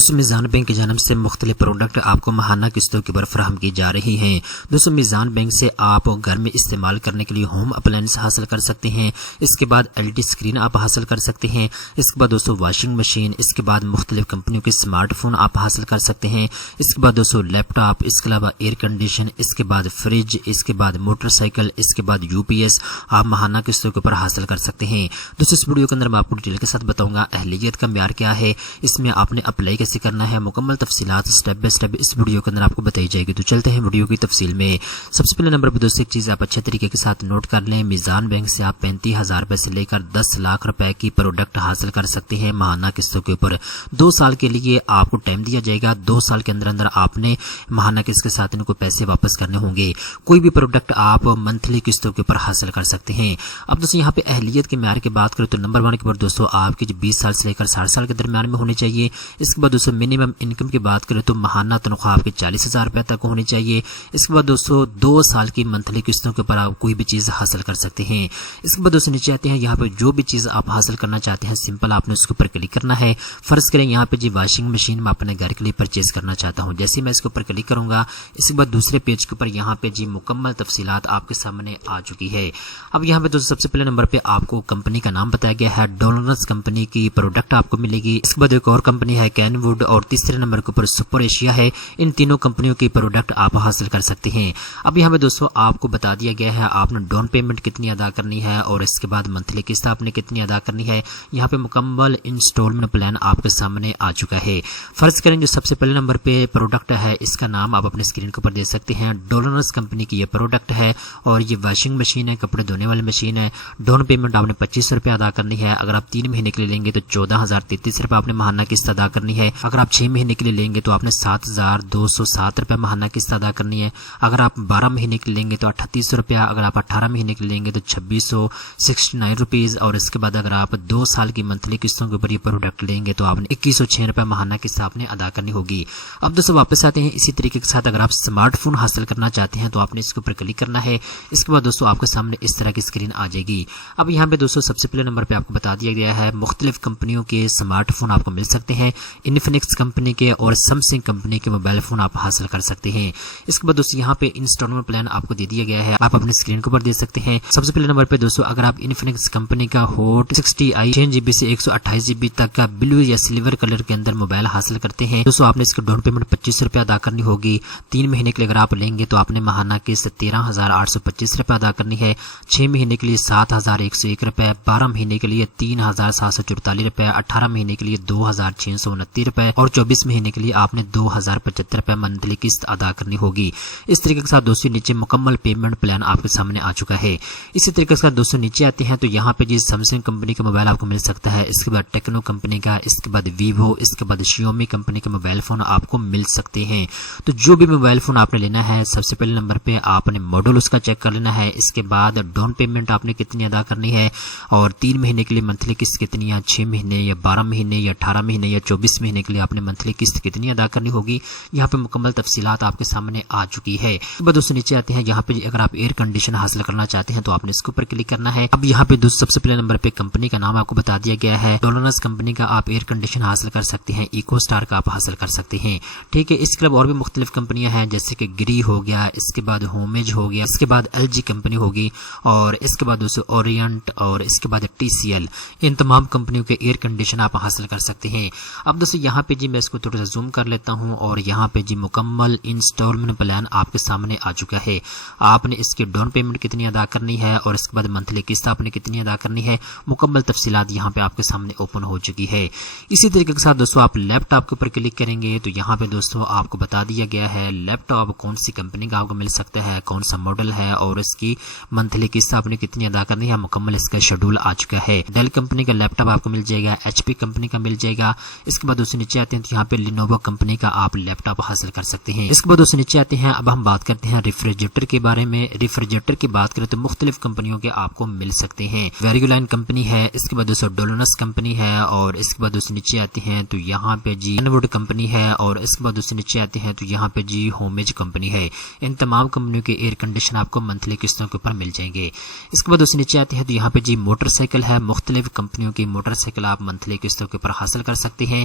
دوستوں میزان بینک کی جانب سے مختلف پروڈکٹ آپ کو ماہانہ قسطوں کے اوپر فراہم کی جا رہی ہیں۔ دوستوں میزان بینک سے آپ گھر میں استعمال کرنے کے لیے ہوم اپلائنس حاصل کر سکتے ہیں، اس کے بعد LED اسکرین آپ حاصل کر سکتے ہیں، اس کے بعد دوستوں واشنگ مشین، اس کے بعد مختلف کمپنیوں کے اسمارٹ فون آپ حاصل کر سکتے ہیں، اس کے بعد دوستوں لیپ ٹاپ، اس کے علاوہ ایئر کنڈیشن، اس کے بعد فریج، اس کے بعد موٹر سائیکل، اس کے بعد UPS آپ ماہانہ قسطوں کے اوپر حاصل کر سکتے ہیں۔ دوستوں اس ویڈیو کے اندر میں آپ کو ڈیٹیل کے ساتھ بتاؤں گا اہلیت کا معیار کیا ہے، اس میں آپ نے اپلائی کیسے کرنا ہے، مکمل تفصیلات سٹیپ بائی سٹیپ اس ویڈیو کے اندر آپ کو بتائی جائے گی۔ تو چلتے ہیں ویڈیو کی تفصیل میں۔ سب سے پہلے نمبر پر دوستوں ایک چیز آپ اچھے طریقے کے ساتھ نوٹ کر لیں، میزان بینک سے آپ 35,000 روپے سے لے کر 10 لاکھ روپے کی پروڈکٹ حاصل کر سکتے ہیں ماہانہ قسطوں کے اوپر۔ 2 سال کے لیے آپ کو ٹائم دیا جائے گا، 2 سال کے اندر آپ نے ماہانہ قسط کے ساتھ ان کو پیسے واپس کرنے ہوں گے۔ کوئی بھی پروڈکٹ آپ منتھلی قسطوں کے اوپر حاصل کر سکتے ہیں۔ اب دوستوں یہاں پہ اہلیت کے معیار کی بات کریں تو نمبر 1 کے اوپر دوستوں آپ کی 20 سال سے لے کر 60 سال کے درمیان میں ہونی چاہیے۔ اس کے بعد دوستوں منیمم انکم کی بات کریں تو ماہانہ تنخواہ آپ کی 40,000 روپے تک ہونی چاہیے۔ اس کے بعد دوستوں 2 سال کی منتھلی قسطوں کے اوپر آپ کوئی بھی چیز حاصل کر سکتے ہیں۔ اس کے بعد دوستوں نیچے آتے ہیں، یہاں پہ جو بھی چیز آپ حاصل کرنا چاہتے ہیں سمپل آپ نے اس کے اوپر کلک کرنا ہے۔ فرض کریں یہاں پہ واشنگ مشین میں اپنے گھر کے لیے پرچیز کرنا چاہتا ہوں، جیسے میں اس کے اوپر کلک کروں گا اس کے بعد دوسرے پیج کے اوپر یہاں پہ مکمل تفصیلات آپ کے سامنے آ چکی ہے۔ اب یہاں پہ دوستوں سب سے پہلے نمبر پہ آپ کو کمپنی کا نام بتایا گیا ہے، ڈولرز کمپنی کی پروڈکٹ آپ کو ملے گی۔ اس کے بعد ایک اور کمپنی ہے کین ووڈ، اور تیسرے نمبر کے اوپر سپر ایشیا ہے۔ ان تینوں کمپنیوں کی پروڈکٹ آپ حاصل کر سکتے ہیں۔ اب یہاں پہ دوستوں آپ کو بتا دیا گیا ہے آپ نے ڈاؤن پیمنٹ کتنی ادا کرنی ہے اور اس کے بعد منتھلی قسط آپ نے کتنی ادا کرنی ہے۔ یہاں پہ مکمل انسٹالمنٹ پلان آپ کے سامنے آ چکا ہے۔ فرض کریں جو سب سے پہلے نمبر پہ پروڈکٹ ہے اس کا نام آپ اپنے اسکرین کے اوپر دے سکتے ہیں، ڈولرز کمپنی کی یہ پروڈکٹ ہے اور یہ واشنگ مشین ہے، کپڑے دھونے والی مشین ہے۔ ڈاؤن پیمنٹ آپ نے 25 روپے ادا کرنی ہے، اگر آپ 3 مہینے کے لیے لیں گے تو 14,033 روپے آپ نے ماہانہ قسط ادا کرنی ہے، اگر آپ 6 مہینے کے لیے لیں گے تو آپ نے 7,207 روپے ماہانہ قسط ادا کرنی ہے، اگر آپ 12 مہینے کے لیے لیں گے تو 3800 روپیہ، اگر آپ 18 مہینے کے لیے لیں گے تو 2669 روپیز، اور اس کے بعد اگر آپ 2 سال کی منتھلی قسطوں کے اوپر یہ پروڈکٹ لیں گے تو آپ نے 2106 روپے ماہانہ قسط آپ نے ادا کرنی ہوگی۔ اب دوستوں واپس آتے ہیں اسی طریقے کے ساتھ، اگر آپ اسمارٹ فون حاصل کرنا چاہتے ہیں تو آپ نے اس کے اوپر کلک کرنا ہے۔ اس کے بعد دوستوں آپ کے سامنے اس طرح کی اسکرین آ جائے گی۔ اب یہاں پہ دوستوں سب سے پہلے نمبر پہ آپ کو بتا دیا گیا ہے مختلف کمپنیوں کے اسمارٹ فون آپ کو مل سکتے ہیں، انفینکس کمپنی کے اور سیمسنگ کمپنی کے موبائل فون آپ حاصل کر سکتے ہیں۔ اس کے بعد دوستوں یہاں پہ انسٹالمنٹ پلان آپ کو دے دیا گیا ہے، آپ اپنی اسکرین کے اوپر دے سکتے ہیں۔ سب سے پہلے نمبر پہ دوستوں اگر آپ انفینکس کمپنی کا ہوٹ 60i 6GB سے 128GB تک کا بلو یا سلور کلر کے اندر موبائل حاصل کرتے ہیں دوستوں آپ نے اس کا ڈاؤن پیمنٹ 25 روپے ادا کرنی ہوگی۔ 3 مہینے کے لیے اگر آپ لیں گے تو آپ نے ماہانہ قسط 13,825 روپے ادا کرنی ہے، 6 مہینے کے لیے 7,101 روپے، 12 مہینے کے لیے 3,744 روپے، 18 مہینے کے لیے 2,629 روپے اور 24 مہینے کے لیے آپ نے 2,075 روپے منتھلی قسط ادا کرنی ہوگی۔ اس طریقے کے ساتھ دوستوں نیچے مکمل پیمنٹ پلان آپ کے سامنے آ چکا ہے۔ اسی طریقے سے دوستوں نیچے آتے ہیں تو یہاں پہ سیمسنگ کمپنی کا موبائل آپ کو مل سکتا ہے، اس کے بعد ٹیکنو کمپنی کا، اس کے بعد ویوو، اس کے بعد شیومی کمپنی کے موبائل فون آپ کو مل سکتے ہیں۔ تو جو بھی موبائل فون آپ نے لینا ہے سب سے پہلے نمبر پہ آپ نے ماڈل اس کا چیک کر لینا ہے، اس کے بعد ڈاؤن پیمنٹ آپ نے کتنی ادا کرنی ہے اور 3 مہینے کے لیے منتھلی قسط کتنی ہے، 6 مہینے یا 12 مہینے یا 18 مہینے یا 24 مہینے کے لیے آپ نے منتھلی قسط کتنی ادا کرنی ہوگی۔ یہاں پہ مکمل تفصیلات آپ کے سامنے آ چکی ہے۔ دوستوں نیچے آتے ہیں، یہاں پہ اگر آپ ایئر کنڈیشن حاصل کرنا چاہتے ہیں تو آپ نے اس کے اوپر کلک کرنا ہے۔ اب یہاں پہ دوستوں سب سے پہلے نمبر پہ کمپنی کا نام آپ کو بتا دیا گیا ہے، ڈولرز کمپنی کا آپ ایئر کنڈیشن حاصل کر سکتے ہیں، ایکو اسٹار کا آپ حاصل کر سکتے ہیں، ٹھیک ہے۔ اس کے علاوہ اور بھی مختلف کمپنیاں ہیں جیسے کہ گری ہو گیا، اس کے بعد ہومیج ہو گیا، اس کے بعد LG کمپنی ہوگی اور اس کے بعد دوستوں اورینٹ اور اس کے بعد TCL، ان تمام کمپنیوں کے ایئر کنڈیشن آپ حاصل کر سکتے ہیں۔ اب دوستوں یہاں پہ میں اس کو تھوڑا سا زوم کر لیتا ہوں اور یہاں پہ مکمل انسٹالمنٹ پلان آپ کے سامنے آ چکا ہے۔ آپ نے اس کی ڈاؤن پیمنٹ کتنی ادا کرنی ہے اور اس کے بعد منتھلی قسط آپ نے کتنی ادا کرنی ہے، مکمل تفصیلات یہاں پہ آپ کے سامنے اوپن ہو چکی ہے۔ اسی طریقے کے ساتھ دوستوں آپ لیپ ٹاپ کے اوپر کلک کریں گے تو یہاں پہ دوستوں آپ کو بتا دیا گیا ہے لیپ ٹاپ کون سی کمپنی کا آپ کو مل سکتا ہے، کون سا ماڈل ہے اور اس کی منتھلی قسط آپ نے کتنی ادا کرنی ہے، مکمل اس کا شیڈول آ چکا ہے۔ ڈیل کمپنی کا لیپ ٹاپ آپ کو مل جائے گا، HP کمپنی کا مل جائے گا۔ اس کے بعد دوستوں نیچے آتے ہیں تو یہاں پہ لینووو کمپنی کا آپ لیپ ٹاپ حاصل کر سکتے ہیں۔ اس کے بعد دوستوں نیچے آتے ہیں، اب ہم بات کرتے ہیں ریفریجریٹر کے بارے میں۔ ریفریجریٹر کی بات کریں تو مختلف کمپنیوں کے آپ کو مل سکتے ہیں، ویریولائن کمپنی ہے، اس کے بعد دوستوں ڈولرز کمپنی ہے اور اس کے بعد دوستوں نیچے آتے ہیں تو یہاں پہ کینوڈ کمپنی ہے اور اس کے بعد دوستوں نیچے آتے ہیں تو یہاں پہ ہومیج کمپنی ہے۔ ان تمام کمپنیوں کے ایئر کنڈیشن آپ کو منتھلی قسطوں کے اوپر مل جائیں گے۔ اس کے بعد دوستوں نیچے آتے ہیں تو یہاں پہ موٹر سائیکل ہے، مختلف کمپنیوں کی موٹر سائیکل آپ منتھلی قسطوں کے اوپر حاصل کر سکتے ہیں۔